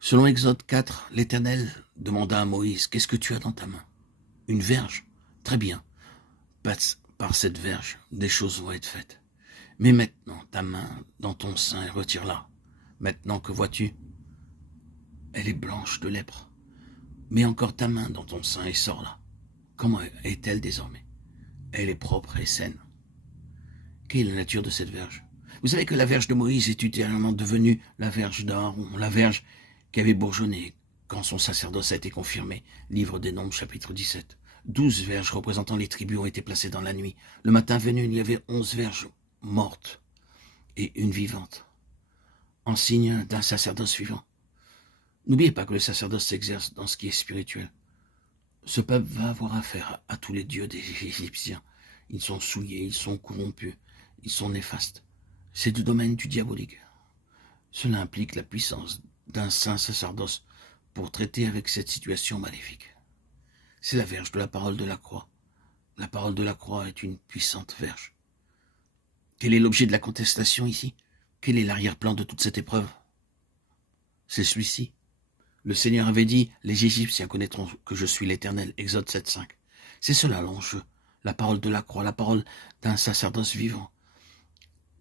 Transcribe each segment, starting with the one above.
Selon Exode 4, l'Éternel demanda à Moïse, « Qu'est-ce que tu as dans ta main ?» « Une verge. » « Très bien. Par cette verge, des choses vont être faites. Mais maintenant, ta main dans ton sein et retire-la. Maintenant, que vois-tu ? Elle est blanche de lèpre. Mets encore ta main dans ton sein et sors-la. Comment est-elle désormais ? Elle est propre et saine. Quelle est la nature de cette verge ? Vous savez que la verge de Moïse est ultérieurement devenue la verge d'Aaron, la verge qui avait bourgeonné quand son sacerdoce a été confirmé. Livre des Nombres, chapitre 17. 12 verges représentant les tribus ont été placées dans la nuit. Le matin venu, il y avait 11 verges mortes et une vivante, en signe d'un sacerdoce vivant. N'oubliez pas que le sacerdoce s'exerce dans ce qui est spirituel. Ce peuple va avoir affaire à tous les dieux des Égyptiens. Ils sont souillés, ils sont corrompus, ils sont néfastes. C'est du domaine du diabolique. Cela implique la puissance d'un saint sacerdoce pour traiter avec cette situation maléfique. C'est la verge de la parole de la croix. La parole de la croix est une puissante verge. Quel est l'objet de la contestation ici ? Quel est l'arrière-plan de toute cette épreuve ? C'est celui-ci. Le Seigneur avait dit, « Les Égyptiens connaîtront que je suis l'Éternel » Exode 7,5. C'est cela l'enjeu. La parole de la croix, la parole d'un sacerdoce vivant,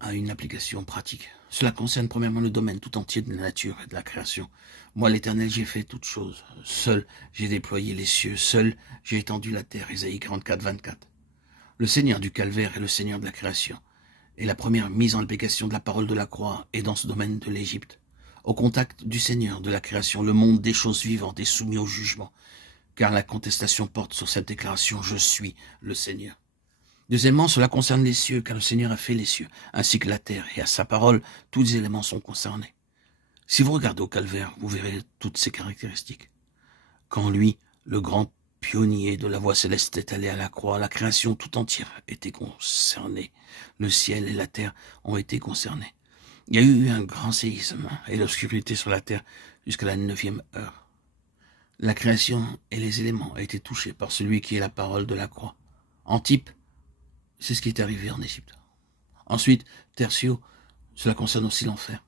a une application pratique. Cela concerne premièrement le domaine tout entier de la nature et de la création. Moi, l'Éternel, j'ai fait toutes choses. Seul, j'ai déployé les cieux. Seul, j'ai étendu la terre. Ésaïe 44, 24. Le Seigneur du calvaire est le Seigneur de la création. Et la première mise en application de la parole de la croix est dans ce domaine de l'Égypte. Au contact du Seigneur de la création, le monde des choses vivantes est soumis au jugement, car la contestation porte sur cette déclaration « Je suis le Seigneur ». Deuxièmement, cela concerne les cieux, car le Seigneur a fait les cieux, ainsi que la terre, et à sa parole, tous les éléments sont concernés. Si vous regardez au calvaire, vous verrez toutes ces caractéristiques. Quand lui, le grand pionnier de la voie céleste, est allé à la croix, la création tout entière était concernée. Le ciel et la terre ont été concernés. Il y a eu un grand séisme et l'obscurité sur la terre jusqu'à la 9e heure. La création et les éléments ont été touchés par celui qui est la parole de la croix. En type, c'est ce qui est arrivé en Égypte. Ensuite, tertio, cela concerne aussi l'enfer.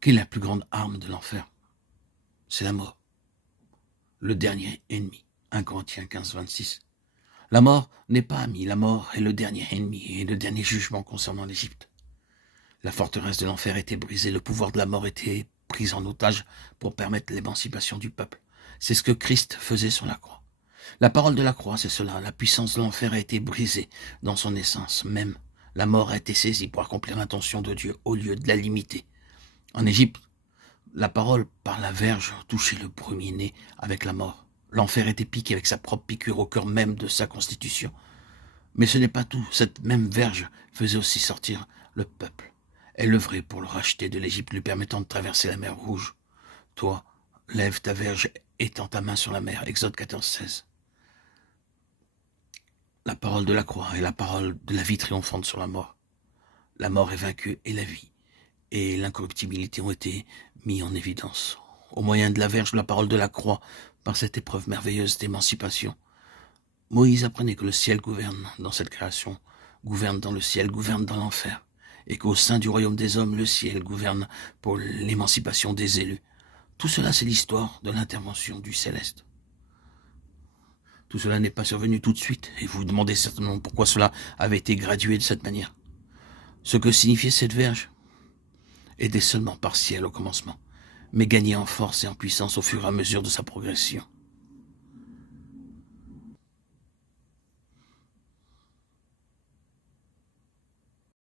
Quelle est la plus grande arme de l'enfer ? C'est la mort. Le dernier ennemi. 1 Corinthiens 15, 26. La mort n'est pas amie, la mort est le dernier ennemi et le dernier jugement concernant l'Égypte. La forteresse de l'enfer était brisée, le pouvoir de la mort était pris en otage pour permettre l'émancipation du peuple. C'est ce que Christ faisait sur la croix. La parole de la croix, c'est cela. La puissance de l'enfer a été brisée dans son essence même. La mort a été saisie pour accomplir l'intention de Dieu au lieu de la limiter. En Égypte, la parole par la verge touchait le premier-né avec la mort. L'enfer était piqué avec sa propre piqûre au cœur même de sa constitution. Mais ce n'est pas tout. Cette même verge faisait aussi sortir le peuple. Elle œuvrait pour le racheter de l'Égypte, lui permettant de traverser la mer Rouge. Toi, lève ta verge et tends ta main sur la mer. Exode 14, 16. La parole de la croix est la parole de la vie triomphante sur la mort. La mort est vaincue et la vie et l'incorruptibilité ont été mis en évidence. Au moyen de la verge de la parole de la croix, par cette épreuve merveilleuse d'émancipation, Moïse apprenait que le ciel gouverne dans cette création, gouverne dans le ciel, gouverne dans l'enfer, et qu'au sein du royaume des hommes, le ciel gouverne pour l'émancipation des élus. Tout cela, c'est l'histoire de l'intervention du céleste. Tout cela n'est pas survenu tout de suite, et vous vous demandez certainement pourquoi cela avait été gradué de cette manière. Ce que signifiait cette verge était seulement partiel au commencement, mais gagnait en force et en puissance au fur et à mesure de sa progression.